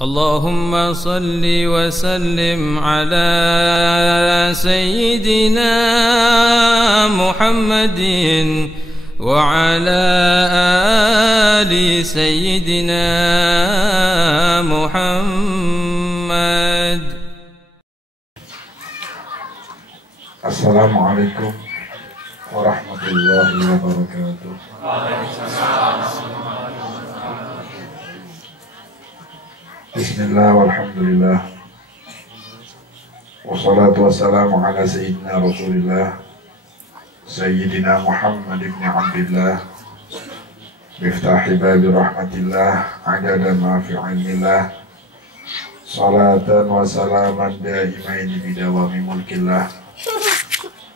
اللهم صل وسلم على سيدنا محمد وعلى آل سيدنا محمد. Assalamualaikum warahmatullahi wabarakatuh. Bismillah walhamdulillah wassalatu wassalamu ala sayyidina rasulillah sayyidina Muhammad ibn Abdillah miftahi babi rahmatillah adada ma fi ilmillah salatan wa salaman daimaini bidawami mulkillah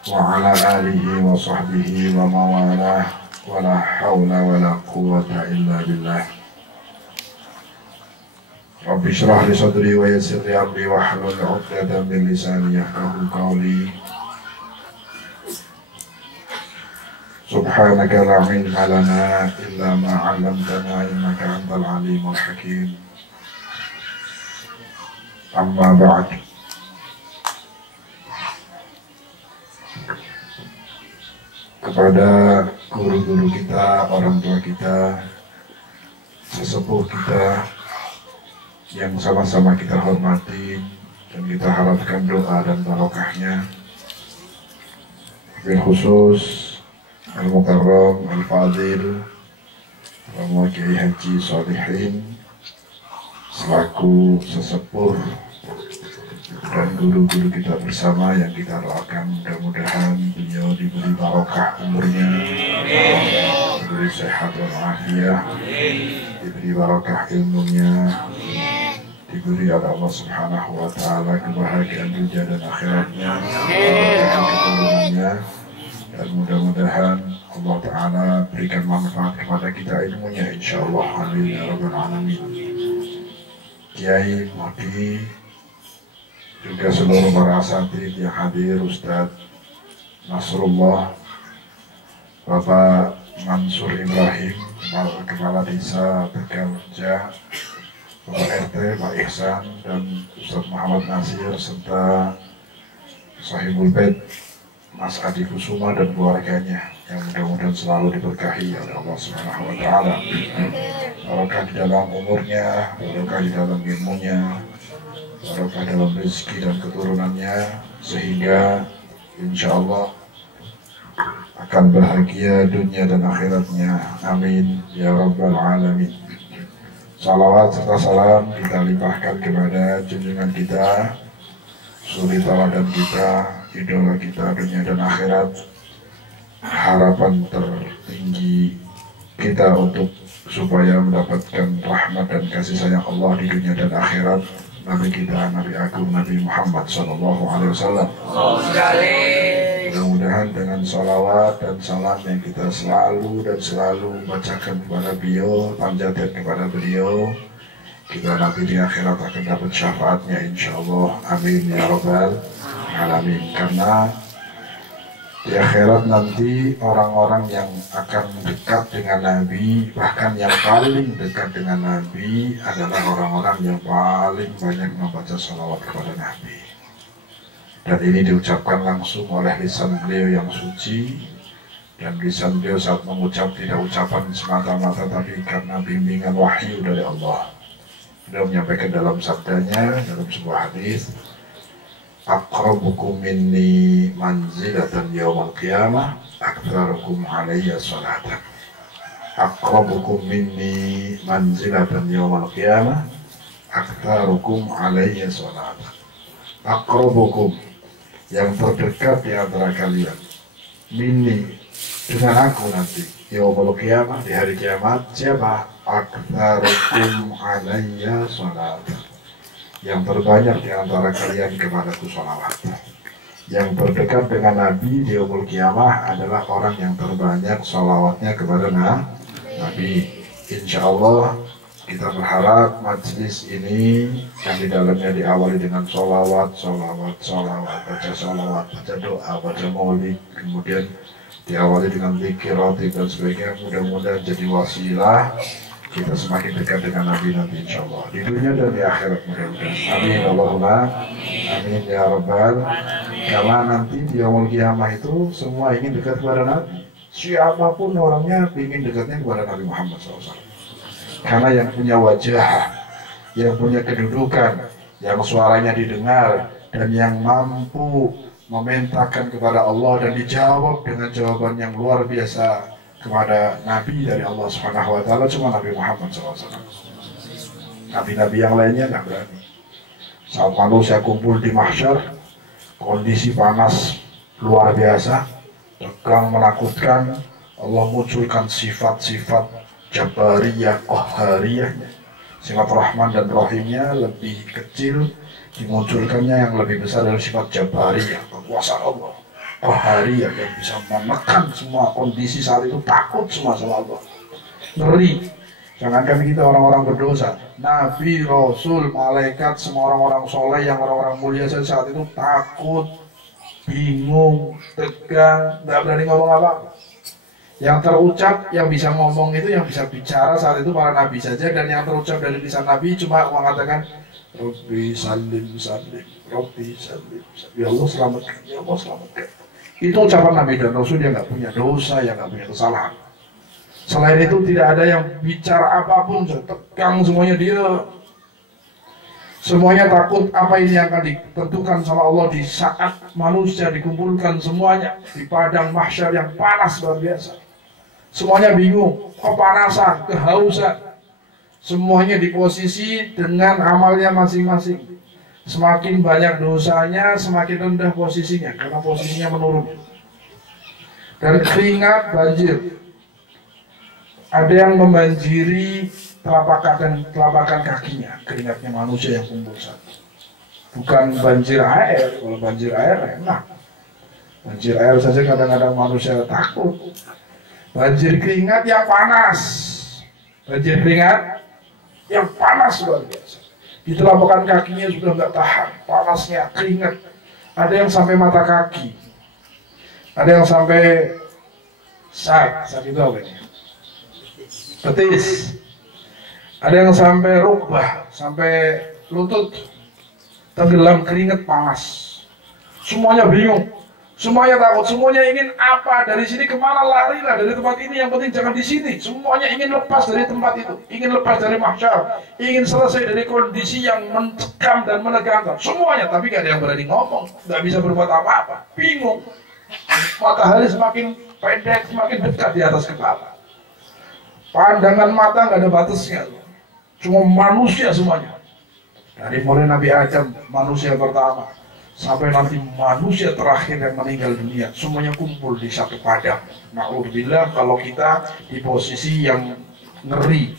wa ala alihi wa sahbihi wa mawalah wa la hawla wa la quwwata illa billah. Rabbi shrah li sadri wa yassir li amri wa hlul 'uqdatam min lisani yafqahu qawli. Subhanaka la ilma lana illa ma 'allamtana innaka antal alimul hakim. Amma ba'd. Kepada guru-guru kita, orang tua kita, sesepuh kita yang sama-sama kita hormati dan kita harapkan doa dan barokahnya, bil khusus Al-Mukarram Al-Fadil Romo Kiai Haji Sholihin selaku sesepuh dan guru-guru kita bersama yang kita doakan mudah-mudahan beliau diberi barokah umurnya, diberi sehat walafiat, diberi barokah ilmunya, diberi oleh Allah Subhanahu wa Ta'ala kebahagiaan dunia dan akhiratnya, kebahagiaan keturunannya, dan mudah-mudahan Allah Ta'ala berikan manfaat kepada kita ilmunya, insyaallah. Amin ya rabbal alamin. Kiai Mudi, juga seluruh para asatidz yang hadir, Ustadz Nasrullah, Bapak Mansur Ibrahim, Kepala Desa Tegalreja, Bapak RT, Pak Ihsan, dan Ustadz Muhammad Nasir, serta Sahibul Bait, Mas Adi Kusuma dan keluarganya, yang mudah-mudahan selalu diberkahi oleh Allah Subhanahu wa Ta'ala. Barokah di dalam umurnya, barokah di dalam ilmunya, barokah dalam rezeki dan keturunannya, sehingga insya Allah akan bahagia dunia dan akhiratnya. Amin ya rabbal alamin. Salawat serta salam kita limpahkan kepada junjungan kita, suri tauladan kita, idola kita dunia dan akhirat, harapan tertinggi kita untuk supaya mendapatkan rahmat dan kasih sayang Allah di dunia dan akhirat, Nabi kita, Nabi Agung, Nabi Muhammad SAW. Mudah-mudahan dengan salawat dan salam yang kita selalu bacakan kepada beliau, panjatkan kepada beliau, kita nanti di akhirat akan dapat syafaatnya, insya Allah. Amin ya rabbal alamin. Karena di akhirat nanti orang-orang yang akan dekat dengan Nabi, bahkan yang paling dekat dengan Nabi adalah orang-orang yang paling banyak membaca salawat kepada Nabi. Dan ini diucapkan langsung oleh lisan beliau yang suci, dan lisan beliau saat mengucap tidak ucapan semata-mata, tapi karena bimbingan wahyu dari Allah. Beliau menyampaikan dalam sabdanya, dalam sebuah hadis, aqrabukum minni manzilatan yawmal qiyamah aktsarukum alayya salatan. Aqrabukum minni manzilatan yawmal qiyamah aktsarukum alayya salatan. Aqrabukum, yang terdekat di antara kalian, minni, dengan aku nanti, yawmal qiyamah, di hari kiamat, siapa? Aktsarukum alayya salatan, yang terbanyak di antara kalian kepadaku sholawat. Yang terdekat dengan Nabi di yaumul qiyamah adalah orang yang terbanyak sholawatnya kepada Nabi. Insya Allah kita berharap majelis ini yang di dalamnya diawali dengan sholawat, baca sholawat, baca doa, baca maulid, kemudian diawali dengan zikir, rotib dan sebagainya, mudah-mudahan jadi wasilah kita semakin dekat dengan Nabi nanti insya Allah di dunia dan di akhirat mudah-mudahan. Amin Allahumma amin ya rabbal. Karena nanti di yaumul qiyamah itu semua ingin dekat kepada Nabi. Siapapun orangnya ingin dekatnya kepada Nabi Muhammad SAW. Karena yang punya wajah, yang punya kedudukan, yang suaranya didengar, dan yang mampu memintakan kepada Allah dan dijawab dengan jawaban yang luar biasa kepada Nabi dari Allah Subhanahu Wa Taala cuma Nabi Muhammad SAW. Nabi-nabi yang lainnya nggak berani. Saat manusia kumpul di mahsyar, kondisi panas luar biasa, tegang menakutkan, Allah munculkan sifat-sifat Jabariyah, Qahariyahnya. Sifat Rahman dan Rahimnya lebih kecil, dimunculkannya yang lebih besar dari sifat Jabariyah, kekuasaan Allah. Qahariyah yang bisa menekan semua kondisi saat itu, takut semua sama Allah. Ngeri. Jangankan kita orang-orang berdosa, Nabi, Rasul, malaikat, semua orang-orang soleh yang orang-orang mulia saat itu takut, bingung, tegang, nggak berani ngomong apa-apa. Yang terucap, yang bisa ngomong itu, yang bisa bicara saat itu para nabi saja, dan yang terucap dari lisan Nabi cuma mengatakan Rabbi salim salim, Rabbi salim salim, ya Allah selamatkan, ya Allah selamatkan. Itu ucapan Nabi dan Rasul yang nggak punya dosa, yang nggak punya kesalahan. Selain itu tidak ada yang bicara apapun, tegang semuanya dia. Semuanya takut apa ini yang akan ditentukan sama Allah di saat manusia dikumpulkan semuanya di padang mahsyar yang panas luar biasa. Semuanya bingung, kepanasan, kehausan. Semuanya di posisi dengan amalnya masing-masing. Semakin banyak dosanya, semakin rendah posisinya karena posisinya menurun. Dan keringat banjir. Ada yang membanjiri telapakan kakinya, keringatnya manusia yang kumpul satu. Bukan banjir air, kalau banjir air enak. Banjir air saja kadang-kadang manusia takut. Banjir keringat yang panas. Banjir keringat yang panas luar biasa. Di telapakan kakinya sudah nggak tahan, panasnya keringat. Ada yang sampai mata kaki. Ada yang sampai sak itu apa ini? Betis. Ada yang sampai rukbah, sampai lutut, tenggelam keringat panas. Semuanya bingung, semuanya takut, semuanya ingin apa dari sini kemana, larilah dari tempat ini. Yang penting jangan di sini. Semuanya ingin lepas dari tempat itu, ingin lepas dari mahsyar, ingin selesai dari kondisi yang mencekam dan menegangkan. Semuanya, tapi gak ada yang berani ngomong, gak bisa berbuat apa-apa, bingung. Matahari semakin pendek, semakin dekat di atas kepala. Pandangan mata nggak ada batasnya, cuma manusia semuanya. Dari mulai Nabi Adam, manusia pertama, sampai nanti manusia terakhir yang meninggal dunia, semuanya kumpul di satu padang. Na'udzubillah kalau kita di posisi yang ngeri.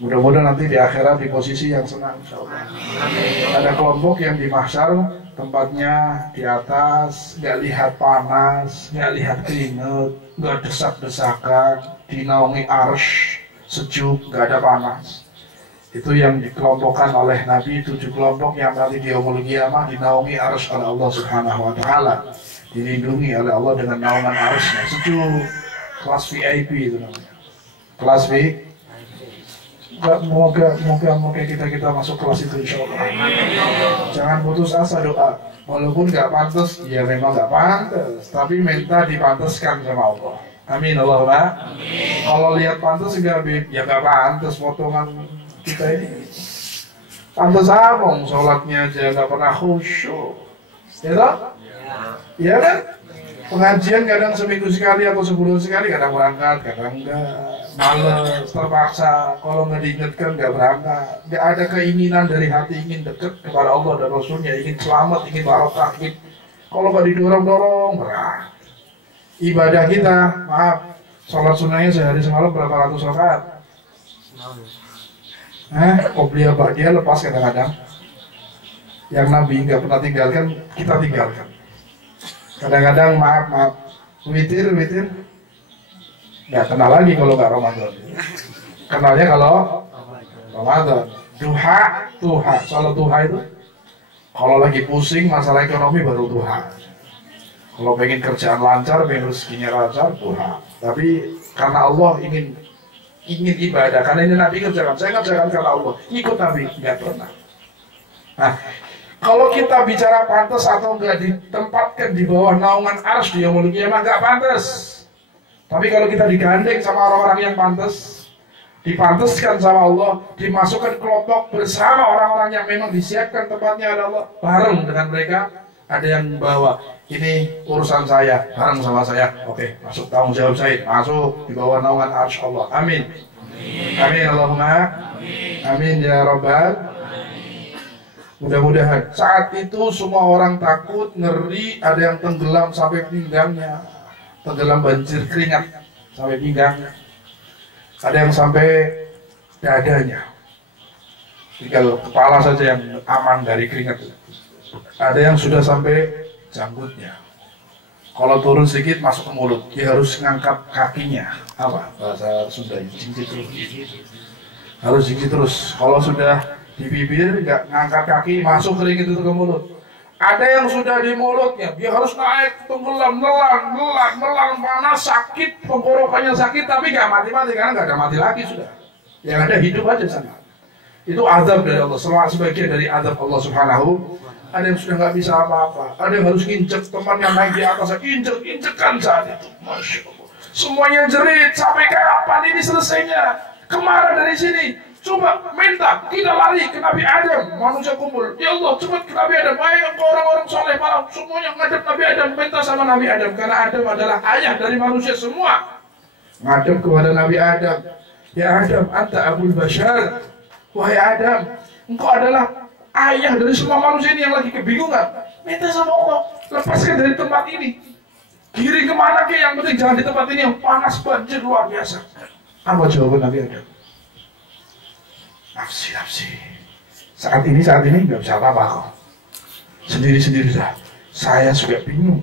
Mudah-mudahan nanti di akhirat di posisi yang senang, insyaallah. Ada kelompok yang di mahsyar, tempatnya di atas, nggak lihat panas, nggak lihat keringat, nggak desak-desakan, dinaungi arsy, sejuk, nggak ada panas. Itu yang dikelompokkan oleh Nabi, 7 kelompok yang nanti di yaumul qiyamah dinaungi arsy oleh Allah Subhanahu Wa Taala, dilindungi oleh Allah dengan naungan arsy-Nya, sejuk, kelas VIP itu namanya, kelas VIP. Moga kita masuk kelas itu insyaallah. Jangan putus asa doa. Walaupun nggak pantas, ya memang nggak pantas, tapi minta dipantaskan sama Allah. Amin Allahumma. Kalau lihat pantas enggak, ya nggak pantas potongan kita ini. Pantas apa? Sholatnya aja nggak pernah khusyuk, ya toh? Ya kan? Pengajian kadang seminggu sekali atau sebulan sekali, kadang berangkat, kadang enggak, males, terpaksa. Kalau nggak diingatkan nggak berangkat. Nggak ada keinginan dari hati ingin dekat kepada Allah dan Rasulnya, ingin selamat, ingin barokah. Kalau nggak didorong-dorong, berat. Ibadah kita, maaf, sholat sunnahnya sehari semalam berapa ratus rakaat? Qobliyah ba'diyah lepas kadang-kadang. Yang Nabi nggak pernah tinggalkan, kita tinggalkan. Kadang-kadang maaf, witir, nggak kenal lagi kalau nggak Ramadan. Kenalnya kalau Ramadan. Duha, sholat duha itu, kalau lagi pusing masalah ekonomi baru duha. Kalau pengen kerjaan lancar, pengen rezekinya lancar, duha. Tapi karena Allah ingin ingin ibadah karena ini Nabi kerjakan, saya kerjakan karena Allah, ikut Nabi, nggak pernah. Nah, kalau kita bicara pantas atau enggak ditempatkan di bawah naungan arsy di yaumul qiyamah, enggak pantas. Tapi kalau kita digandeng sama orang-orang yang pantas, dipantaskan sama Allah, dimasukkan kelompok bersama orang-orang yang memang disiapkan tempatnya ada Allah, bareng dengan mereka, ada yang bawa ini urusan saya, bareng sama saya, oke, masuk tanggung jawab saya, masuk di bawah naungan arsy Allah. Amin. Amin Allahumma amin ya rabbal. Mudah-mudahan saat itu semua orang takut, ngeri, ada yang tenggelam sampai pinggangnya, tenggelam banjir keringat sampai pinggangnya, ada yang sampai dadanya, tinggal kepala saja yang aman dari keringat, ada yang sudah sampai janggutnya. Kalau turun sedikit masuk ke mulut, dia harus ngangkat kakinya, apa bahasa Sunda, jingkit terus, harus jingkit terus. Kalau sudah di bibir nggak ngangkat kaki, masuk keringat itu ke mulut. Ada yang sudah di mulutnya, dia harus naik, tenggelam, nelan, panas, sakit, tenggorokannya sakit, tapi nggak mati-mati karena nggak ada mati lagi sudah. Yang ada hidup aja sana. Itu azab dari Allah, sebagian dari azab Allah Subhanahu. Ada yang sudah nggak bisa apa-apa, ada yang harus injek teman yang naik di atas, injek-injekan saat itu, masya Allah. Semuanya jerit, sampai kapan ini selesainya? Kemana dari sini? Coba minta, kita lari ke Nabi Adam, manusia kumpul. Ya Allah, cepat ke Nabi Adam, ayo ke orang-orang soleh, malah semuanya ngadep Nabi Adam, minta sama Nabi Adam, karena Adam adalah ayah dari manusia semua. Ngadep kepada Nabi Adam, ya Adam, anta abul bashar, wahai Adam, engkau adalah ayah dari semua manusia ini yang lagi kebingungan. Minta sama Allah, lepaskan dari tempat ini. Giring kemana ke, yang penting jangan di tempat ini yang panas banjir luar biasa. Apa jawaban Nabi Adam? Nafsi. Saat ini nggak bisa apa-apa kok. Sendiri-sendiri dah. Saya juga bingung.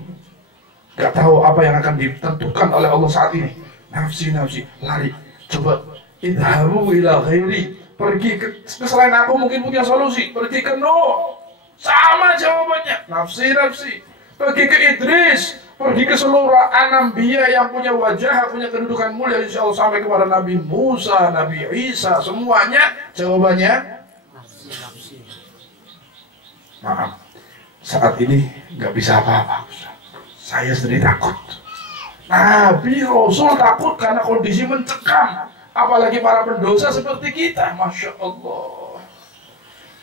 Gak tahu apa yang akan ditentukan oleh Allah saat ini. Nafsi, lari. Coba, idhabu ila ghairi. Pergi ke selain aku mungkin punya solusi. Pergi ke Nuh, sama jawabannya. Nafsi. Pergi ke Idris, pergi ke seluruh anbiya yang punya wajah, punya kedudukan mulia, insya Allah sampai kepada Nabi Musa, Nabi Isa, semuanya jawabannya nafsi. Maaf, saat ini nggak bisa apa-apa. Saya sendiri takut. Nabi Rasul takut karena kondisi mencekam. Apalagi para pendosa seperti kita, masya Allah.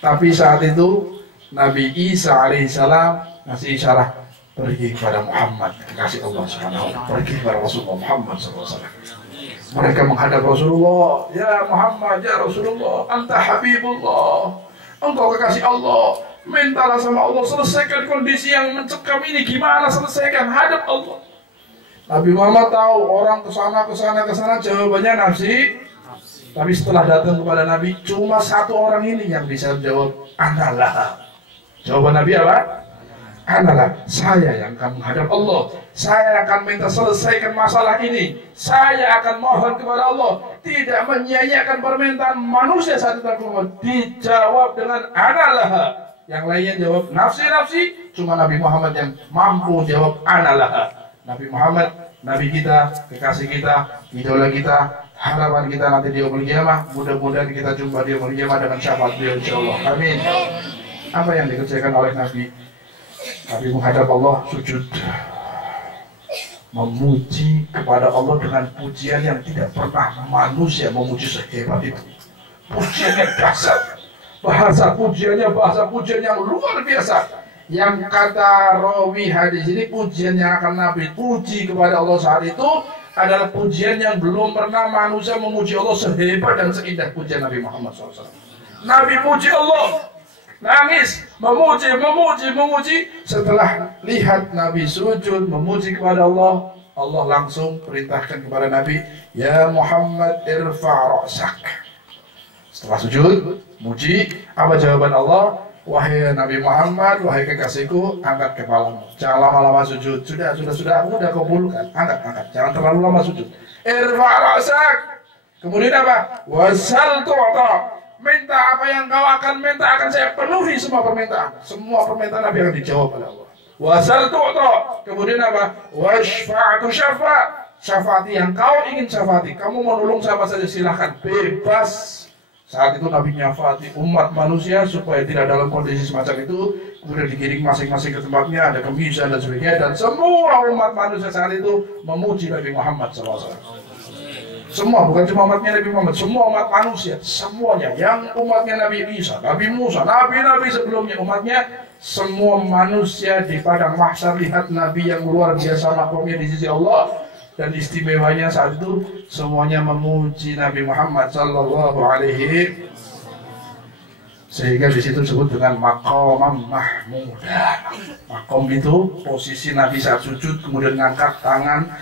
Tapi saat itu Nabi Isa alaihissalam ngasih isyarat, pergi kepada Muhammad, kekasih Allah Subhanahu wa ta'ala, pergi kepada Rasulullah Muhammad SAW. Mereka menghadap Rasulullah, ya Muhammad, ya Rasulullah, anta Habibullah, engkau kekasih Allah, mintalah sama Allah, selesaikan kondisi yang mencekam ini, gimana selesaikan, hadap Allah. Nabi Muhammad tahu orang kesana, jawabannya nafsi. Tapi setelah datang kepada Nabi, cuma satu orang ini yang bisa jawab, analah. Jawaban Nabi apa? Analah. Saya yang akan menghadap Allah. Saya akan minta selesaikan masalah ini. Saya akan mohon kepada Allah. Tidak menyia-nyiakan permintaan manusia saat itu. Dijawab dengan analah. Yang lainnya jawab nafsi. Cuma Nabi Muhammad yang mampu jawab analah. Nabi Muhammad, Nabi kita, kekasih kita, idola kita, harapan kita nanti di yaumul qiyamah. Mudah-mudahan kita jumpa di yaumul qiyamah dengan syafaat beliau insyaallah. Amin. Apa yang dikerjakan oleh Nabi? Nabi menghadap Allah sujud, memuji kepada Allah dengan pujian yang tidak pernah manusia memuji sehebat itu. Pujiannya dahsyat, bahasa pujian yang luar biasa. Yang kata rawi hadis ini, pujian yang akan Nabi puji kepada Allah saat itu adalah pujian yang belum pernah manusia memuji Allah sehebat dan seindah pujian Nabi Muhammad SAW. Nabi puji Allah, nangis, memuji. Setelah lihat Nabi sujud memuji kepada Allah, Allah langsung perintahkan kepada Nabi, ya Muhammad irfa' ra'sak. Setelah sujud, muji, apa jawaban Allah? Wahai Nabi Muhammad, wahai kekasihku, angkat kepalamu. Jangan lama-lama sujud. Sudah, aku udah kabulkan. Angkat. Jangan terlalu lama sujud. Irfa' ra'sak. Kemudian apa? Wasal tu'ta. Minta apa yang kau akan minta, akan saya penuhi semua permintaan. Semua permintaan Nabi akan dijawab oleh Allah. Wasal tu'ta. Kemudian apa? Washfa'tu syafa'. Syafaati yang kau ingin syafaati. Kamu mau nolong siapa saja silahkan, bebas. Saat itu Nabi nyafati umat manusia supaya tidak dalam kondisi semacam itu, kemudian digiring masing-masing ke tempatnya, ada kemisan dan sebagainya, dan semua umat manusia saat itu memuji Nabi Muhammad SAW. Semua, bukan cuma umatnya Nabi Muhammad, semua umat manusia, semuanya, yang umatnya Nabi Isa, Nabi Musa, Nabi-Nabi sebelumnya, umatnya, semua manusia di padang mahsyar lihat Nabi yang luar biasa makomnya di sisi Allah. Dan istimewanya saat itu semuanya memuji Nabi Muhammad Sallallahu Alaihi, sehingga di situ disebut dengan maqamam mahmudah. Makom itu posisi Nabi saat sujud, kemudian ngangkat tangan,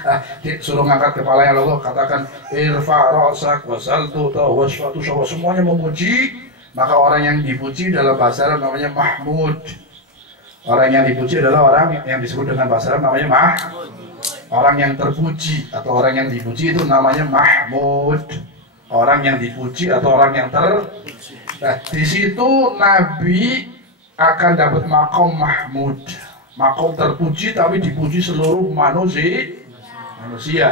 suruh ngangkat kepala yang Allah katakan irfa ra'sak wasaltu wasfatu syawa, semuanya memuji. Maka orang yang dipuji dalam bahasa Arab namanya mahmud. Orang yang dipuji adalah orang yang disebut dengan bahasa Arab namanya mahmud. Orang yang terpuji atau orang yang dipuji itu namanya mahmud. Orang yang dipuji atau orang yang terpuji. Nah, di situ Nabi akan dapat makom mahmud, makom terpuji, tapi dipuji seluruh manusia.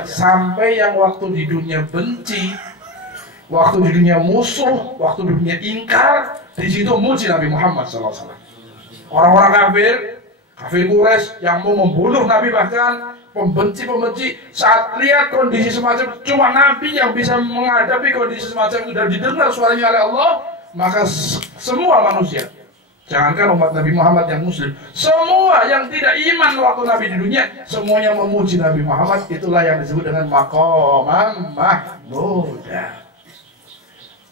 Sampai yang waktu di dunia benci, waktu di dunia musuh, waktu di dunia ingkar, di situ muji Nabi Muhammad SAW. Orang-orang kafir Quraisy yang mau membunuh Nabi, bahkan pembenci saat lihat kondisi semacam, cuma Nabi yang bisa menghadapi kondisi semacam itu dan didengar suaranya oleh Allah, maka semua manusia, jangankan umat Nabi Muhammad yang muslim, semua yang tidak iman waktu Nabi di dunia, semuanya memuji Nabi Muhammad. Itulah yang disebut dengan maqamam mahmudah.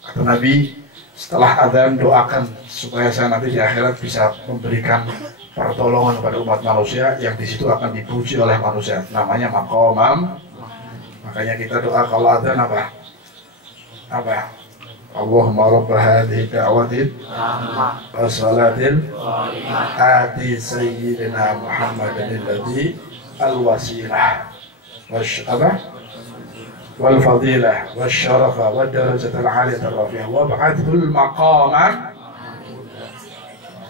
Kata Nabi, setelah adzan doakan supaya saya nanti di akhirat bisa memberikan pertolongan kepada umat manusia yang di situ akan dipuji oleh manusia, namanya maqamam. Makanya kita doa kalau adzan apa? Allahumma rabb hadhihi da'watin wassalatin ati sayyidina Muhammadin alladhi al-wasilah wal fadilah wasyarafa wad darajatal 'aliyatar rafi'ah wa ba'athul maqaman,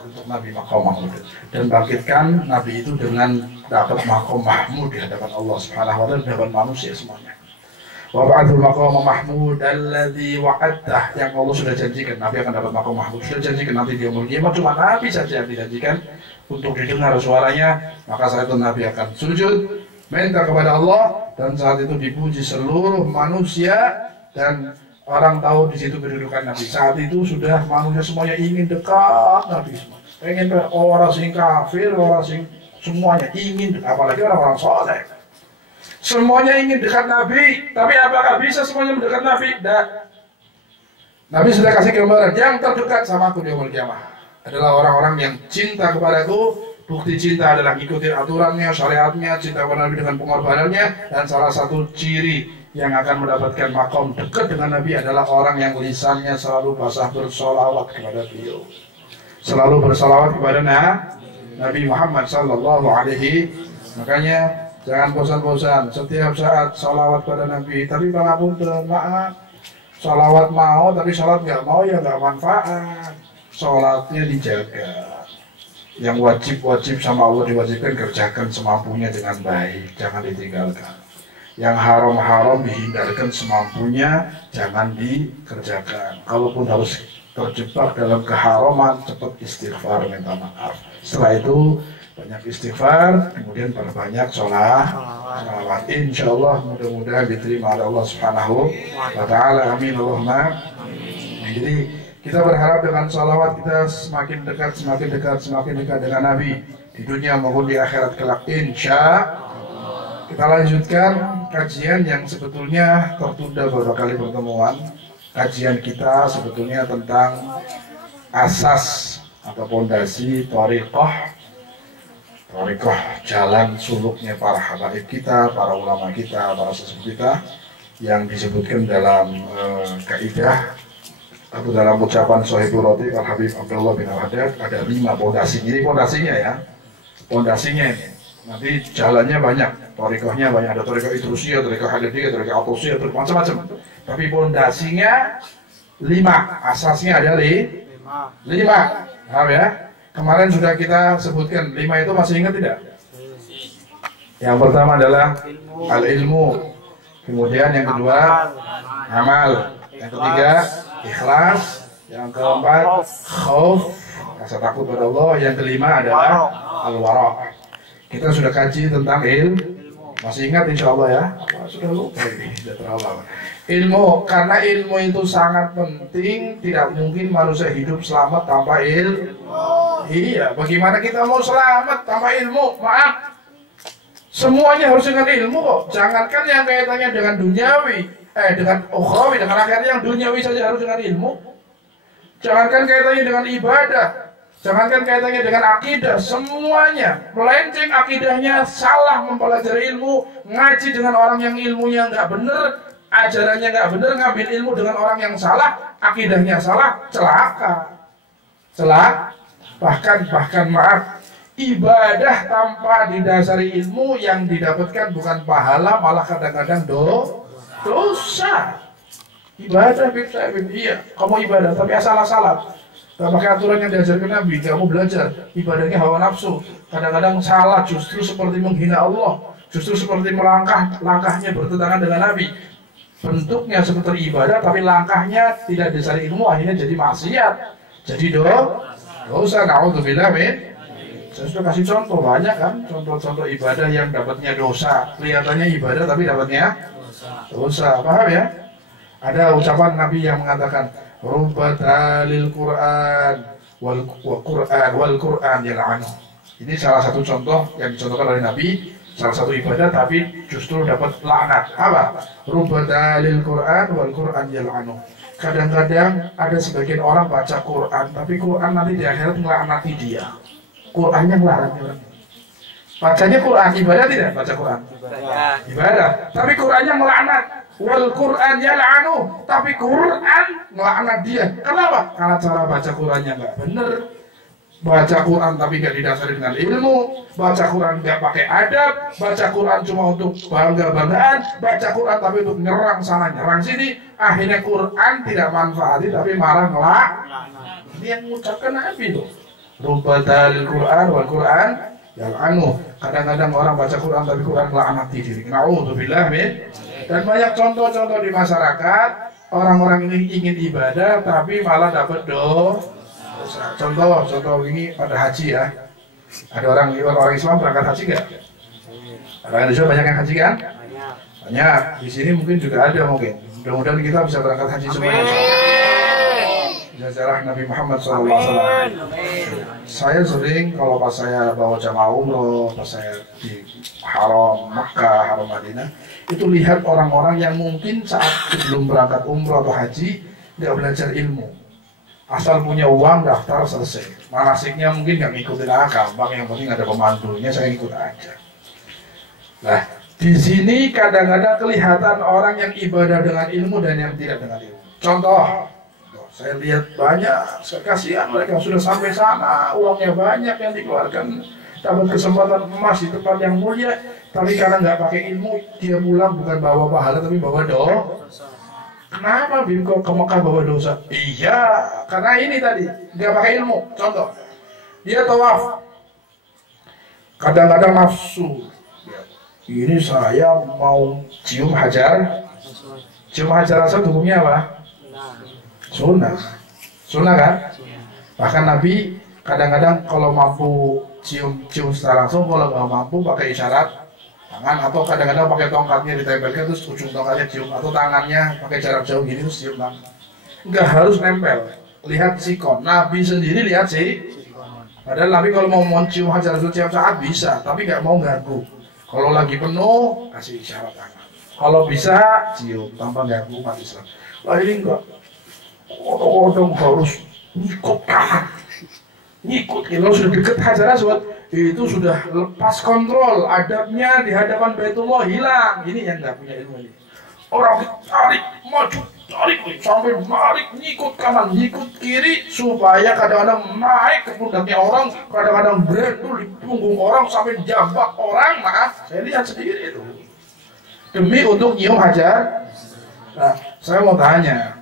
untuk Nabi maqam mahmud, dan bangkitkan Nabi itu dengan dapat maqam mahmud di hadapan Allah Subhanahu wa taala, di hadapan manusia semuanya. Wa ba'athul maqam mahmud alladzi wa'adtah, yang Allah sudah janjikan Nabi akan dapat maqam mahmud, sudah janjikan nanti di yaumul qiyamah, cuma Nabi saja yang dijanjikan untuk didengar suaranya. Maka saat itu Nabi akan sujud minta kepada Allah, dan saat itu dipuji seluruh manusia, dan orang tahu di situ kedudukan Nabi. Saat itu sudah manusia semuanya ingin dekat Nabi semua. Pengen orang sing kafir, orang sing semuanya ingin, apalagi orang-orang soleh. Semuanya ingin dekat Nabi, tapi apakah bisa semuanya mendekat Nabi? Tidak. Nabi sudah kasih gambaran, yang terdekat sama aku di yaumul qiyamah adalah orang-orang yang cinta kepadaku. Bukti cinta adalah ikuti aturannya, syariatnya, cinta kepada Nabi dengan pengorbanannya. Dan salah satu ciri yang akan mendapatkan makom dekat dengan Nabi adalah orang yang lisannya selalu basah bersolawat kepada beliau, selalu bersolawat kepada Nabi Muhammad Sallallahu Alaihi. Makanya jangan bosan-bosan setiap saat solawat pada Nabi. Tapi pangapunten, maaf, solawat mau tapi sholat nggak mau ya nggak manfaat. Sholatnya dijaga. Yang wajib sama Allah diwajibkan, kerjakan semampunya dengan baik, jangan ditinggalkan. Yang haram-haram dihindarkan semampunya, jangan dikerjakan. Kalaupun harus terjebak dalam keharaman, cepat istighfar, minta maaf. Setelah itu banyak istighfar, kemudian perbanyak sholawat. Insya Allah mudah-mudahan diterima oleh Allah Subhanahu wa Ta'ala. Amin Allahumma. Jadi kita berharap dengan sholawat kita semakin dekat dengan Nabi di dunia maupun di akhirat kelak. Insya kita lanjutkan kajian yang sebetulnya tertunda beberapa kali pertemuan. Kajian kita sebetulnya tentang asas atau pondasi thariqah, jalan suluknya para habaib kita, para ulama kita, para sesepuh kita, yang disebutkan dalam kaidah atau dalam ucapan Sohibul Roti Al-Habib Abdullah bin Al-Haddad. Ada 5 pondasi. Ini pondasinya ya, pondasinya ini. Nanti jalannya banyak, thariqahnya banyak. Ada thariqah Idrusiyah, thariqah Hadadiyah, thariqah Atosiyah, macam-macam. Tapi pondasinya 5, asasnya ada 5. Paham ya? Kemarin sudah kita sebutkan 5 itu, masih ingat tidak? Yang pertama adalah al-ilmu, Kemudian yang kedua, amal. Yang ketiga, ikhlas. Yang keempat, khauf, rasa takut pada Allah. Yang kelima adalah al-wara'. Kita sudah kaji tentang masih ingat insya Allah ya? Sudah lupa ini, sudah terlalu lama. Ilmu, karena ilmu itu sangat penting. Tidak mungkin manusia hidup selamat tanpa ilmu. Iya, bagaimana kita mau selamat tanpa ilmu? Maaf, semuanya harus dengan ilmu kok. Jangankan yang kaitannya dengan duniawi, dengan ukhrawi, dengan akhirat, yang duniawi saja harus dengan ilmu. Jangankan kaitannya dengan ibadah, jangankan kaitannya dengan akidah, semuanya melenceng akidahnya, salah mempelajari ilmu, ngaji dengan orang yang ilmunya nggak benar, ajarannya nggak benar, ngambil ilmu dengan orang yang salah, akidahnya salah, celaka. Bahkan maaf, ibadah tanpa didasari ilmu yang didapatkan bukan pahala, malah kadang-kadang dosa. Ibadah iya, kamu ibadah tapi asal-asalan, gak pakai aturan yang diajarkan Nabi. Kamu belajar ibadahnya hawa nafsu, kadang-kadang salah, justru seperti menghina Allah, justru seperti langkahnya bertentangan dengan Nabi. Bentuknya seperti ibadah tapi langkahnya tidak didasari ilmu, akhirnya jadi maksiat, jadi dosa. Na'udzubillah min. Saya sudah kasih contoh banyak kan, contoh-contoh ibadah yang dapatnya dosa, kelihatannya ibadah tapi dapatnya dosa. Paham ya? Ada ucapan Nabi yang mengatakan rubbatalil Quran wal Quran yal'anu. Ini salah satu contoh yang dicontohkan oleh Nabi, salah satu ibadah tapi justru dapat laknat. Apa? Rubbatalil Quran wal Quran yal'anu. Kadang-kadang ada sebagian orang baca Quran, tapi Quran nanti di akhirat melaknati dia. Qurannya melaknati orang. Bacanya Quran, ibadah tidak? Baca Quran ibadah, tapi Qurannya melaknat. Wal Quran yal'anu, tapi Quran melaknat dia. Kenapa? Karena cara baca Qurannya nggak benar. Baca Quran tapi nggak didasari dengan ilmu, baca Quran nggak pakai adab, baca Quran cuma untuk bangga-banggaan, baca Quran tapi untuk nyerang sana nyerang sini, akhirnya Quran tidak manfaati tapi malah ngelak. Ini yang mengucapkan Nabi tuh. Rubbatal Quran wal Quran yal'anu. Kadang-kadang orang baca Quran tapi Quran melaknati diri. Na'udzubillah min. Dan banyak contoh-contoh di masyarakat, orang-orang ini ingin ibadah tapi malah dapat dosa. Contoh ini pada haji ya. Ada orang Islam berangkat haji nggak? Orang Indonesia banyak yang haji kan? Banyak. Di sini mungkin juga ada mungkin. Mudah-mudahan kita bisa berangkat haji semuanya. Jajarah Nabi Muhammad SAW. Saya sering kalau pas saya bawa jamaah umroh, pas saya di Haram Makkah, Haram Madinah, itu lihat orang-orang yang mungkin saat sebelum berangkat umroh atau haji nggak belajar ilmu, asal punya uang daftar selesai. Manasiknya mungkin nggak ngikutin gampang, yang penting ada pemandunya, saya ikut aja. Nah, di sini kadang-kadang kelihatan orang yang ibadah dengan ilmu dan yang tidak dengan ilmu. Contoh, saya lihat banyak, kasihan mereka sudah sampai sana, uangnya banyak yang dikeluarkan, dapat kesempatan emas di tempat yang mulia, tapi karena nggak pakai ilmu, dia pulang bukan bawa pahala tapi bawa dosa. Kenapa Bim kok ke Mekah bawa dosa? Iya, karena ini tadi nggak pakai ilmu. Contoh, dia tawaf, kadang-kadang nafsu. Ini saya mau cium hajar aswad, hukumnya apa? Sunnah kan? Bahkan Nabi kadang-kadang kalau mampu cium secara langsung, kalau nggak mampu pakai isyarat tangan, atau kadang-kadang pakai tongkatnya ditempelkan terus ujung tongkatnya cium, atau tangannya pakai jarak jauh gini terus cium tangan. Nggak harus nempel. Lihat sikon. Nabi sendiri lihat sih. Padahal Nabi kalau mau cium hajar aswad tiap saat bisa, tapi nggak mau ganggu. Kalau lagi penuh kasih isyarat tangan. Kalau bisa cium tanpa ganggu umat Islam. Wah ini enggak. Odong-odong harus ngikut kanan, kalau sudah deket hajar aswad itu sudah lepas kontrol, adabnya di hadapan Baitullah hilang. Ini yang nggak punya ilmu ini. Orang tarik maju, tarik sampai narik, ngikut kanan, ngikut kiri, supaya kadang-kadang naik ke pundaknya orang, kadang-kadang berendul di punggung orang sampai jambak orang. Maaf, saya lihat sendiri itu demi untuk nyium hajar. Nah, saya mau tanya,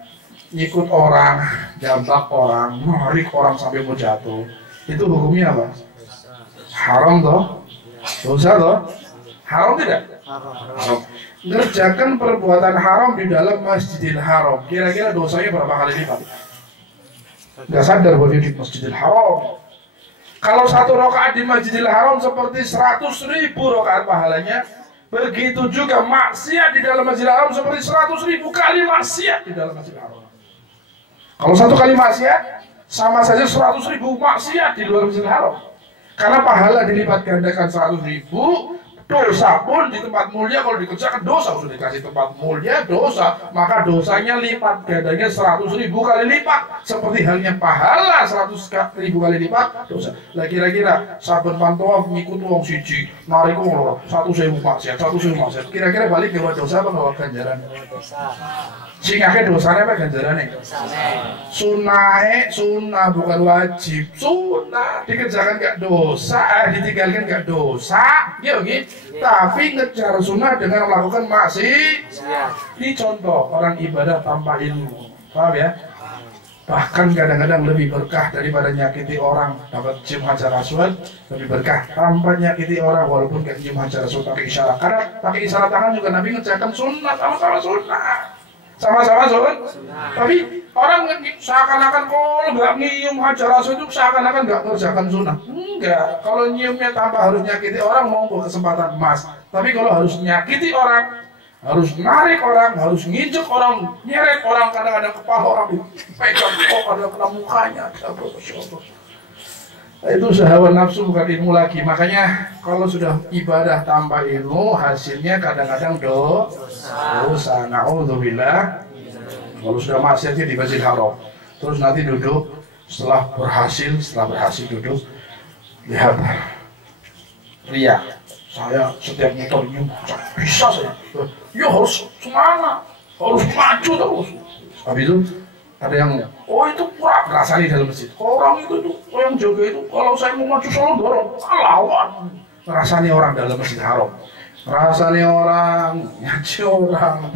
ngikut orang, jambak orang, narik orang sampai mau jatuh, itu hukumnya apa? Haram toh? Dosa toh? Haram tidak? Haram. ngerjakan perbuatan haram di dalam Masjidil Haram, kira-kira dosanya berapa kali lipat? Nggak sadar bahwa dia di Masjidil Haram. Kalau 1 rakaat di Masjidil Haram seperti 100.000 rakaat pahalanya. Begitu juga maksiat di dalam Masjidil Haram seperti 100.000 kali maksiat di dalam Masjidil Haram. Kalau 1 kali maksiat sama saja 100.000 maksiat di luar Masjidil Haram. Karena pahala dilipat gandakan 100.000, dosa pun di tempat mulia kalau dikerjakan dosa, sudah dikasih tempat mulia dosa, maka dosanya lipat gandanya 100.000 kali lipat, seperti halnya pahala 100.000 kali lipat dosa. Lah kira-kira saben pantawaf ngikut wong siji, nariku lho 1.000 maksiat, 1.000 maksiat. Kira-kira balik ke dosa apa bawa ganjaran? Sing akeh dosane apa ganjarane? Sunnah bukan wajib. Sunnah dikerjakan gak dosa, ditinggalkan gak dosa. Gitu. Tapi ngejar sunnah dengan melakukan maksiat. Ini contoh orang ibadah tanpa ilmu. Paham ya? Bahkan kadang-kadang lebih berkah daripada nyakiti orang. Dapat cium hajar aswad lebih berkah tanpa nyakiti orang, walaupun gak cium hajar aswad pakai isyarat. Karena pakai isyarat tangan juga Nabi ngerjakan sunnah, sama-sama sunnah. Sama-sama sunnah. Tapi orang seakan-akan kalau nggak nyium hajar aswad itu seakan-akan nggak ngerjakan sunnah. Enggak. Kalau nyiumnya tanpa harus nyakiti orang, mau kesempatan emas. Tapi kalau harus nyakiti orang, harus narik orang, harus nginjek orang, nyeret orang, kadang-kadang kepala orang dipegang, kok ada kena mukanya. Itu syahwat nafsu, bukan ilmu lagi. Makanya kalau sudah ibadah tanpa ilmu, hasilnya kadang-kadang dosa. Na'udzubillah. Kalau sudah maksiatnya di Masjidil Haram, terus nanti duduk setelah berhasil duduk, lihat ria. Saya setiap motor nyium bisa saya. Ya harus semangat, harus maju terus. Habis itu ada yang itu kurang rasanya dalam masjid. Orang itu yang jaga itu kalau saya mau maju solo dorong, lawan. Rasanya orang dalam Masjidil Haram. Rasanya orang nyaci orang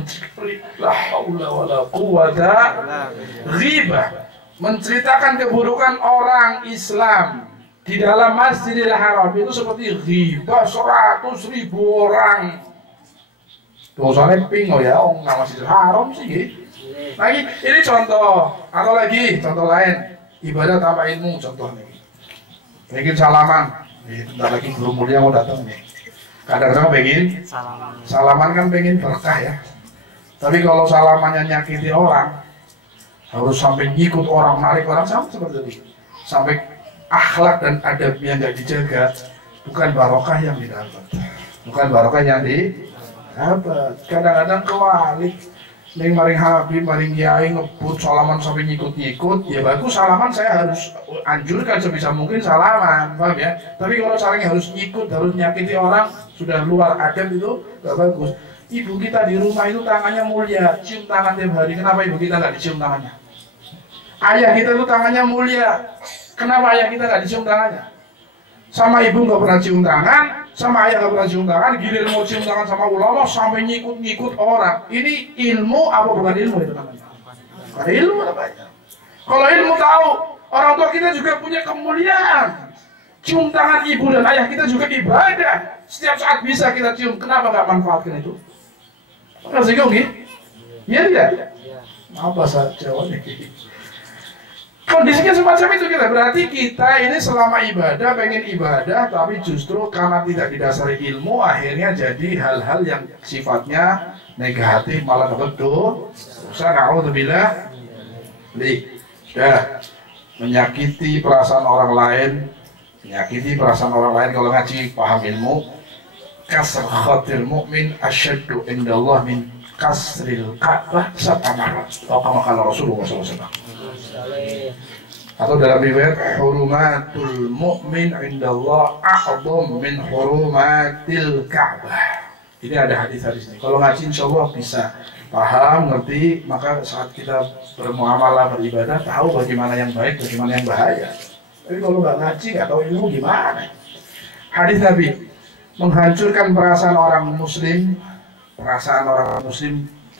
la haula wala quwata ghibah, menceritakan keburukan orang Islam di dalam Masjidil Haram itu seperti ghibah 100.000 orang. Dosanya pingo ya, nggak Masjidil Haram sih. Lagi ini contoh, atau lagi contoh lain, ibadah tanpa ilmu contoh nih. Mungkin salaman, bentar lagi guru mulia mau datang nih. Kadang-kadang pengen salaman kan pengen berkah ya. Tapi kalau salamannya nyakiti orang, harus sampai ngikut orang, narik orang, sama seperti itu. Sampai akhlak dan adabnya nggak dijaga, bukan barokah yang didapat. Kadang-kadang kewalik, ning maring habib, maring kiai ngebut salaman sampai ngikut-ngikut, ya bagus salaman, saya harus anjurkan sebisa mungkin salaman, paham ya? Tapi kalau caranya harus ngikut, harus nyakiti orang, sudah luar adab itu gak bagus. Ibu kita di rumah itu tangannya mulia, cium tangan tiap hari. Kenapa ibu kita gak dicium tangannya? Ayah kita itu tangannya mulia, kenapa ayah kita gak dicium tangannya? Sama ibu gak pernah cium tangan, sama ayah gak pernah cium tangan, gilir mau cium tangan sama ulama sampai ngikut-ngikut orang. Ini ilmu apa bukan ilmu itu namanya? Bukan ilmu namanya. Kalau ilmu tahu, orang tua kita juga punya kemuliaan. Cium tangan ibu dan ayah kita juga ibadah. Setiap saat bisa kita cium, kenapa gak manfaatkan itu? Masih kau gitu? Iya tidak? Apa saja kondisinya semacam itu kita. Berarti kita ini selama ibadah, pengen ibadah, tapi justru karena tidak didasari ilmu, akhirnya jadi hal-hal yang sifatnya negatif, malah dosa. Na'udzubillah. Sudah menyakiti perasaan orang lain, kalau ngaji paham ilmu. Kasr khatil mu'min asyaddu indallah min kasril ka'bah sab'amarat. Atau kama kala Rasulullah SAW. Atau dalam riwayat hurumatul mu'min indallah a'zam min hurumatil ka'bah. Ini ada hadis-hadis ini. Kalau ngaji insya Allah bisa paham, ngerti, maka saat kita bermuamalah, beribadah, tahu bagaimana yang baik, bagaimana yang bahaya. Tapi kalau nggak ngaji, nggak tahu ilmu gimana. Hadis Nabi menghancurkan perasaan orang muslim,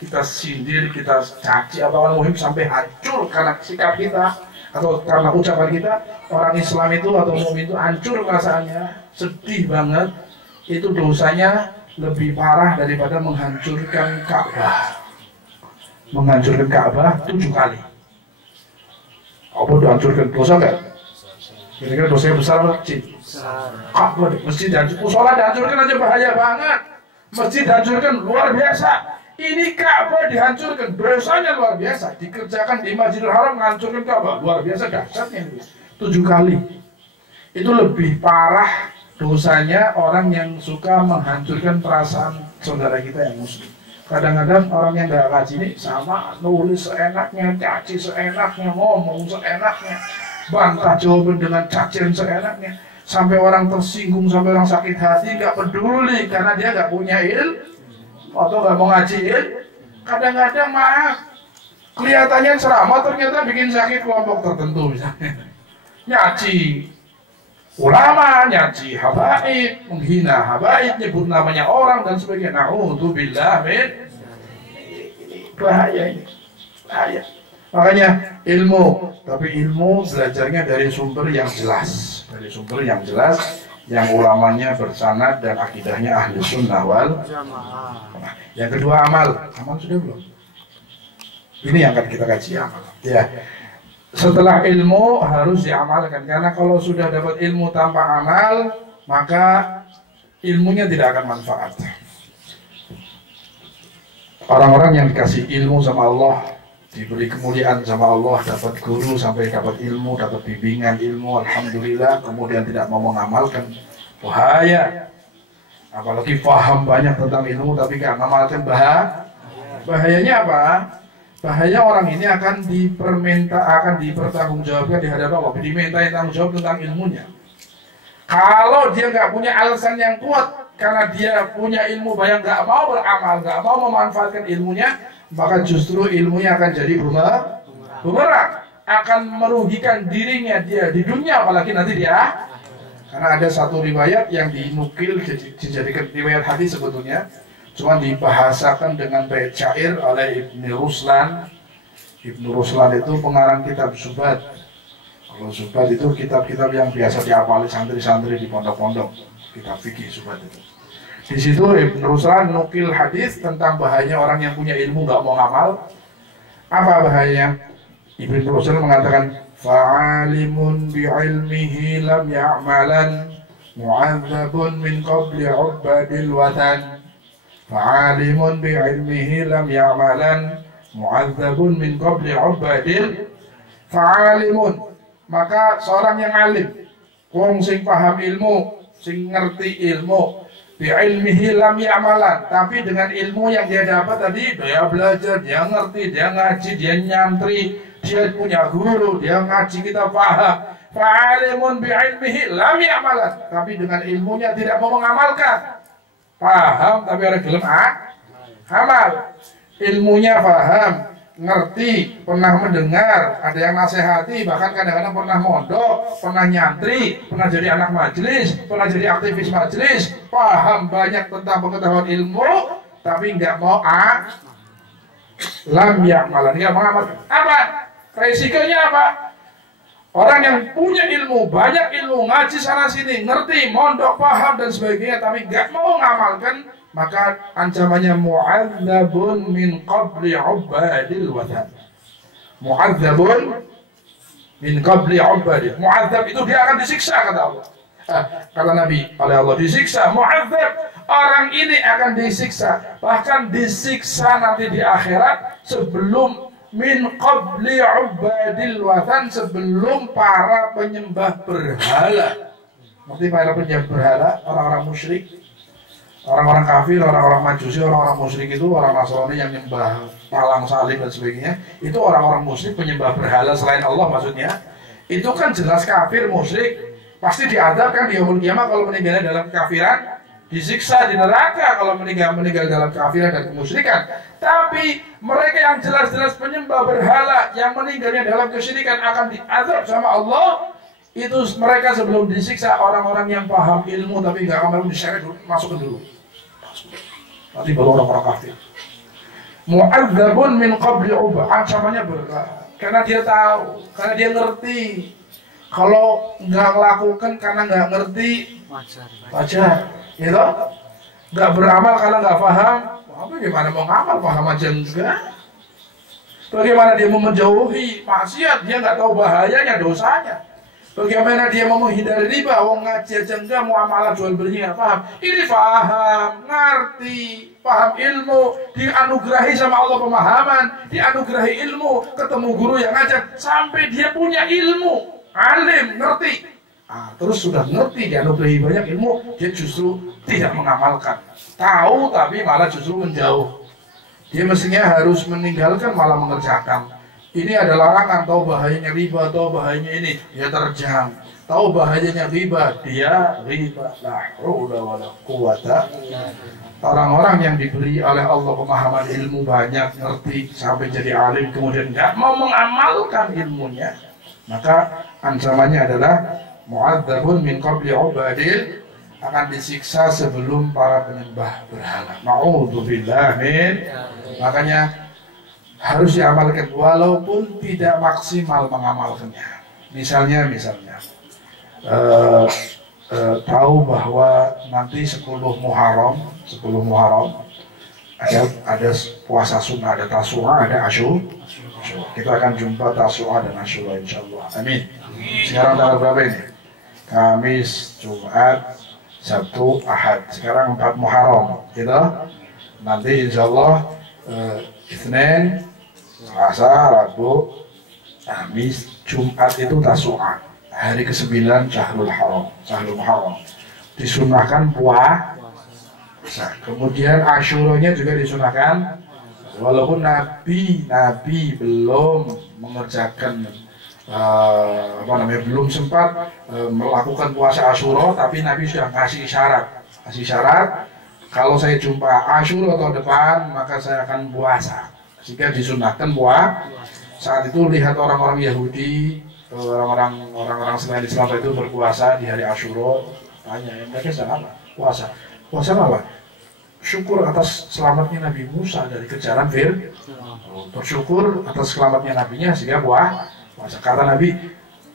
kita sindir, kita caci, apa muhim sampai hancur karena sikap kita atau karena ucapan kita. Orang Islam itu atau mukmin itu hancur perasaannya, sedih banget. Itu dosanya lebih parah daripada menghancurkan Ka'bah. Menghancurkan Ka'bah 7 kali. Apa dihancurkan? Dosa nggak? Kira-kira dosanya besar atau kecil? Ka'bah, masjid dihancurkan, musola dihancurkan aja bahaya banget. Masjid dihancurkan luar biasa. Ini Ka'bah dihancurkan, dosanya luar biasa. Dikerjakan di Masjidil Haram menghancurkan Ka'bah, luar biasa dahsyatnya. 7 kali. Itu lebih parah dosanya orang yang suka menghancurkan perasaan saudara kita yang muslim. Kadang-kadang orang yang nggak ngaji ini sama nulis seenaknya, caci seenaknya, ngomong seenaknya, bantah jawaban dengan cacian seenaknya, sampai orang tersinggung, sampai orang sakit hati, nggak peduli karena dia nggak punya ilmu atau nggak mau ngajiin. Kadang-kadang maaf, kelihatannya ceramah ternyata bikin sakit kelompok tertentu misalnya. Nyaci ulama, nyaci habaib, menghina habaib, nyebut namanya orang dan sebagainya. Na'udzubillah min. Bahaya ini, bahaya. Makanya ilmu, tapi ilmu belajarnya dari sumber yang jelas, dari sumber yang jelas, yang ulamanya bersanad dan akidahnya ahli sunnah wal jamaah. Yang kedua amal, amal sudah belum? Ini yang akan kita kaji amal. Ya. Setelah ilmu harus diamalkan, karena kalau sudah dapat ilmu tanpa amal, maka ilmunya tidak akan manfaat. Orang-orang yang dikasih ilmu sama Allah, diberi kemuliaan sama Allah, dapat guru sampai dapat ilmu, dapat bimbingan ilmu, alhamdulillah, kemudian tidak mau mengamalkan, bahaya. Apalagi paham banyak tentang ilmu tapi gak mengamalkan, bahayanya apa? Bahaya orang ini akan dipertanggungjawabkan di hadapan Allah, dimintai tanggung jawab tentang ilmunya. Kalau dia nggak punya alasan yang kuat karena dia punya ilmu banyak, nggak mau beramal, nggak mau memanfaatkan ilmunya, maka justru ilmunya akan jadi bumerang, akan merugikan dirinya dia di dunia, apalagi nanti dia. Karena ada satu riwayat yang dinukil dijadikan riwayat hadis sebetulnya, cuma dibahasakan dengan bait syair oleh Ibnu Ruslan. Ibnu Ruslan itu pengarang kitab Zubat. Kalau Zubat itu kitab-kitab yang biasa diapali santri-santri di pondok-pondok, kitab fikih Zubat itu. Di situ Ibnu Ruslan nukil hadis tentang bahayanya orang yang punya ilmu nggak mau ngamal. Apa bahayanya? Ibnu Ruslan mengatakan, fa'alimun bi'ilmihi lam ya'malan mu'adzabun min qabli 'ubadil watan. Fa'alimun bi'ilmihi lam ya'malan mu'adzabun min qabli 'ubadil. Fa'alimun, maka seorang yang alim, wong sing paham ilmu, sing ngerti ilmu, bi'ilmihi lam ya'malan, tapi dengan ilmu yang dia dapat tadi, dia belajar, dia ngerti, dia ngaji, dia nyantri, dia punya guru, dia ngaji, kita paham. Fa'alimun bi'ilmihi lam ya'malan, tapi dengan ilmunya tidak mau mengamalkan. Paham tapi ada gelem amal. Ilmunya paham, ngerti, pernah mendengar, ada yang nasihati, bahkan kadang-kadang pernah mondok, pernah nyantri, pernah jadi anak majelis, pernah jadi aktivis majelis, paham banyak tentang pengetahuan ilmu, tapi nggak mau lam ya'malan, nggak mau amal. Apa? Resikonya apa? Orang yang punya ilmu, banyak ilmu, ngaji sana sini, ngerti, mondok, paham dan sebagainya, tapi nggak mau mengamalkan, maka ancamannya mu'adzabun min qabli 'ubadil watan. Mu'adzabun min qabli 'ubadil. Mu'adzab itu dia akan disiksa, kata Allah. Kata Nabi oleh Allah, disiksa, mu'adzab, orang ini akan disiksa, bahkan disiksa nanti di akhirat sebelum min qabli 'ubadil watan, sebelum para penyembah berhala. Seperti para penyembah berhala, orang-orang musyrik, orang-orang kafir, orang-orang majusi, orang-orang musyrik itu, orang Nasrani yang menyembah palang salib dan sebagainya, itu orang-orang musyrik penyembah berhala selain Allah maksudnya. Itu kan jelas kafir, musyrik, pasti diadab kan di yaumul qiyamah kalau meninggalnya dalam kekafiran, disiksa di neraka kalau meninggal dalam kafiran dan kemusyrikan. Tapi mereka yang jelas-jelas penyembah berhala, yang meninggalnya dalam kesyirikan akan diadab sama Allah. Itu mereka sebelum disiksa, orang-orang yang paham ilmu tapi nggak amal diseret dulu, masukkan dulu. Nanti baru orang-orang kafir. Mu'adzabun min qabli 'ubad, ancamannya berat. Karena dia tahu, karena dia ngerti. Kalau nggak melakukan karena nggak ngerti, wajar, gitu. nggak beramal karena nggak paham, bagaimana mau ngamal, paham aja enggak. Bagaimana dia mau menjauhi maksiat, dia nggak tahu bahayanya, dosanya. Bagaimana dia mau menghindari riba, wong ngaji aja enggak, mau amalan jual beli nggak paham. Ini paham, ngerti, paham ilmu, dianugerahi sama Allah pemahaman, dianugerahi ilmu, ketemu guru yang ngajar, sampai dia punya ilmu, alim, ngerti. Terus sudah ngerti, dianugerahi banyak ilmu, dia justru tidak mengamalkan. Tahu tapi malah justru menjauh. Dia mestinya harus meninggalkan malah mengerjakan. Ini ada larangan, tahu bahayanya riba, tahu bahayanya ini, dia terjang. Tahu bahayanya riba, dia riba. La haula wala quwata. Orang-orang yang diberi oleh Allah pemahaman ilmu banyak, ngerti sampai jadi alim, kemudian nggak mau mengamalkan ilmunya, maka ancamannya adalah mu'adzabun min qabli ubadil, akan disiksa sebelum para penyembah berhala. Na'udzubillah min. Makanya harus diamalkan walaupun tidak maksimal mengamalkannya. Misalnya tahu bahwa nanti 10 Muharram ada puasa sunnah, ada Tasu'a, ada Asyura. Kita akan jumpa Tasu'a dan Asyura insyaallah. Amin. Sekarang tanggal berapa ini? Kamis, Jumat, Sabtu, Ahad. Sekarang 4 Muharram, gitu. Nanti insyaallah Isnin, Selasa, Rabu, Kamis, Jumat itu Tasu'a, hari ke-9 Syahrul Muharram. Disunahkan puasa. Kemudian Asyuranya juga disunahkan, walaupun Nabi belum mengerjakan belum sempat melakukan puasa Asyura, tapi Nabi sudah kasih isyarat, kalau saya jumpa Asyura tahun depan maka saya akan puasa. Jika disunahkan puasa. Saat itu lihat orang-orang Yahudi, orang-orang selain Islam itu berpuasa di hari Asyura, tanya mereka sedang apa? Puasa apa? Syukur atas selamatnya Nabi Musa dari kejaran Fir'aun. Bersyukur atas selamatnya nabinya sehingga puasa. Kata Nabi,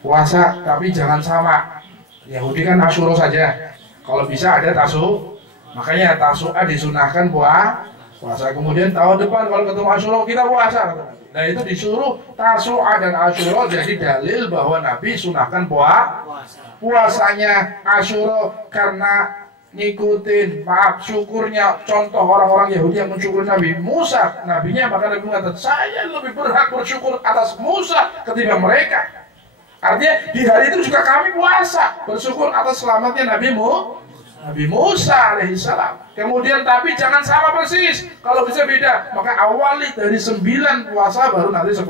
puasa tapi jangan sama. Yahudi kan Asyura saja. Kalau bisa ada Tasu. Makanya Tasu'a disunahkan puasa. Kemudian tahun depan kalau ketemu Asyura kita puasa. Nah itu disuruh Tasu'a dan Asyura, jadi dalil bahwa Nabi sunahkan puasanya Asyura karena ngikutin syukurnya contoh orang-orang Yahudi yang mensyukuri Nabi Musa, nabinya, maka Nabi mengatakan saya lebih berhak bersyukur atas Musa ketimbang mereka. Artinya di hari itu juga kami puasa, bersyukur atas selamatnya Nabi Musa alaihissalam. Kemudian tapi jangan sama persis, kalau bisa beda, maka awali dari 9 puasa baru nanti 10.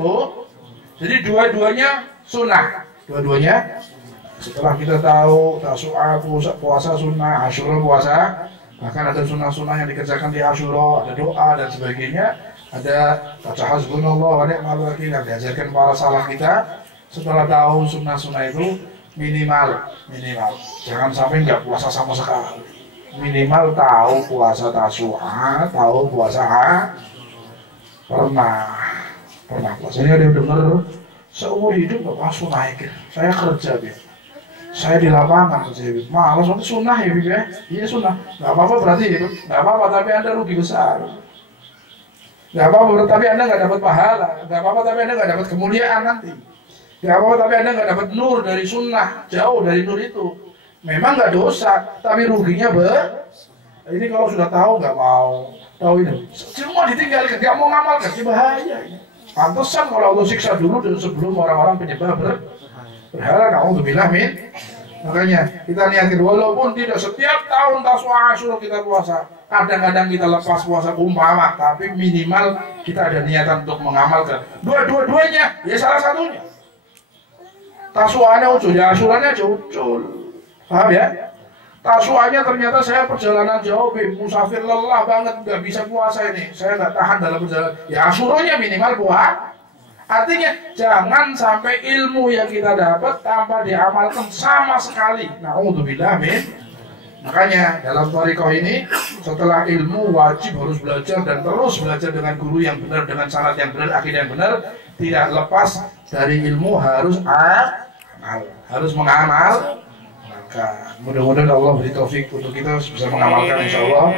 Jadi dua-duanya sunnah, dua-duanya. Setelah kita tahu Tasu'a puasa sunnah, Asyura puasa, bahkan ada sunnah-sunnah yang dikerjakan di Asyura, ada doa dan sebagainya, ada baca hasbunallah wa ni'mal wakil yang diajarkan para salaf kita. Setelah tahu sunnah-sunnah itu minimal, jangan sampai nggak puasa sama sekali. Minimal tahu puasa Tasu'a, tahu puasa pernah puasanya dia dengar seumur hidup nggak puasa naik. Saya kerja saya di lapangan kerja, malas waktu sunnah ya Bib ya. Iya sunnah, nggak apa-apa berarti itu, nggak apa-apa tapi Anda rugi besar. Nggak apa-apa tapi Anda nggak dapat pahala, nggak apa-apa tapi Anda nggak dapat kemuliaan nanti. Nggak apa-apa tapi Anda nggak dapat nur dari sunnah, jauh dari nur itu. Memang nggak dosa, tapi ruginya ini kalau sudah tahu nggak mau tahu ini, semua ditinggalkan, nggak mau ngamalkan, ini bahaya ini. Pantesan kalau Allah siksa dulu dan sebelum orang-orang penyembah berhala, na'udzubillah min. Makanya kita niatin walaupun tidak setiap tahun Tasu'a Asyura kita puasa, kadang-kadang kita lepas puasa umpama, tapi minimal kita ada niatan untuk mengamalkan dua-duanya, ya salah satunya. Tasu'anya ucul, ya Asyuranya ucul. Paham ya? Tasu'anya ternyata saya perjalanan jauh, musafir lelah banget, nggak bisa puasa ini, saya nggak tahan dalam perjalanan. Ya Asyuranya minimal puasa. Artinya jangan sampai ilmu yang kita dapat tanpa diamalkan sama sekali. Na'udzubillah min. Makanya dalam thariqah ini setelah ilmu wajib harus belajar dan terus belajar dengan guru yang benar, dengan sanad yang benar, akidah yang benar. Tidak lepas dari ilmu harus mengamalkan. mengamalkan. Mudah-mudahan Allah beri taufik untuk kita bisa mengamalkan insya Allah,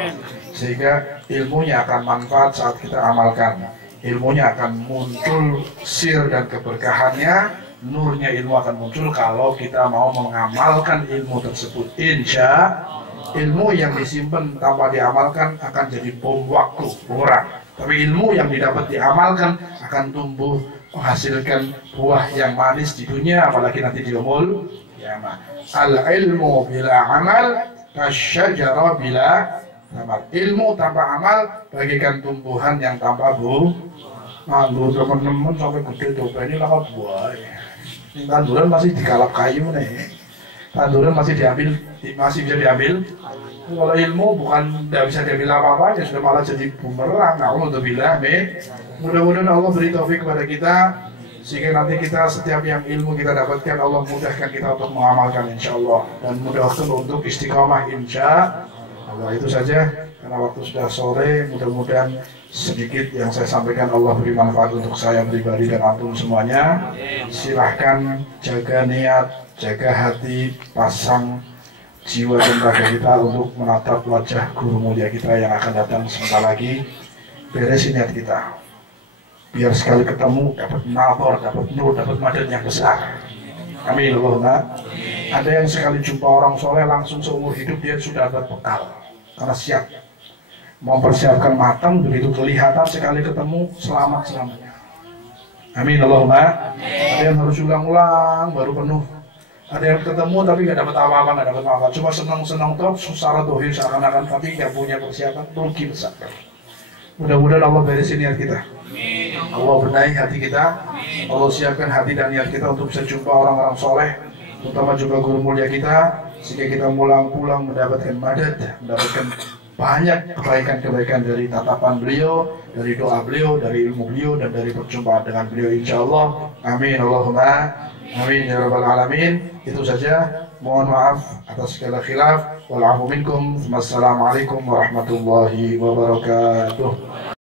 sehingga ilmunya akan manfaat saat kita amalkan. Ilmunya akan muncul sir dan keberkahannya, nurnya ilmu akan muncul kalau kita mau mengamalkan ilmu tersebut. Insya ilmu yang disimpan tanpa diamalkan akan jadi bom waktu, bumerang. Tapi ilmu yang didapat diamalkan akan tumbuh menghasilkan buah yang manis di dunia, apalagi nanti di yaumul qiyamah. Al ilmu bila amal kasyajara bila amal. Ilmu tanpa amal bagaikan tumbuhan yang tanpa buah. Lalu teman-teman sampai gede coba ini lah buah. Ini tanduran masih dikalap kayu nih. Tanduran masih diambil, masih bisa diambil. Kalau ilmu bukan tidak bisa diambil apa-apa, ya sudah malah jadi bumerang. Alhamdulillah, mudah-mudahan Allah beri taufik kepada kita, sehingga nanti kita setiap yang ilmu kita dapatkan Allah mudahkan kita untuk mengamalkan insya Allah, dan mudahkan untuk istiqamah insya Allah. Itu saja karena waktu sudah sore. Mudah-mudahan sedikit yang saya sampaikan Allah beri manfaat untuk saya pribadi dan antum semuanya. Silahkan jaga niat, jaga hati, pasang jiwa dan raga kita untuk menatap wajah guru mulia kita yang akan datang sebentar lagi. Beresin niat kita, biar sekali ketemu dapat nabor, dapat nur, dapat madad yang besar. Amin Allahumma. Ada yang sekali jumpa orang soleh langsung seumur hidup dia sudah berbekal karena siap mempersiapkan matang, begitu kelihatan sekali ketemu selamat-selamatnya. Amin Allahumma. Ada yang harus ulang-ulang baru penuh. Ada yang ketemu tapi nggak dapat apa-apa, nggak dapat apa-apa, cuma senang-senang toh, secara dohir seakan-akan, tapi nggak punya persiapan, rugi besar. Mudah-mudahan Allah beresin niat kita, Allah benahi hati kita, Allah siapkan hati dan niat kita untuk bisa jumpa orang-orang soleh, terutama jumpa guru mulia kita, sehingga kita pulang mendapatkan madad, mendapatkan banyak kebaikan-kebaikan dari tatapan beliau, dari doa beliau, dari ilmu beliau, dan dari perjumpaan dengan beliau insya Allah. Amin Allahumma amin ya rabbal alamin. Itu saja, mohon maaf atas segala khilaf. Wal afu minkum. Wassalamualaikum warahmatullahi wabarakatuh.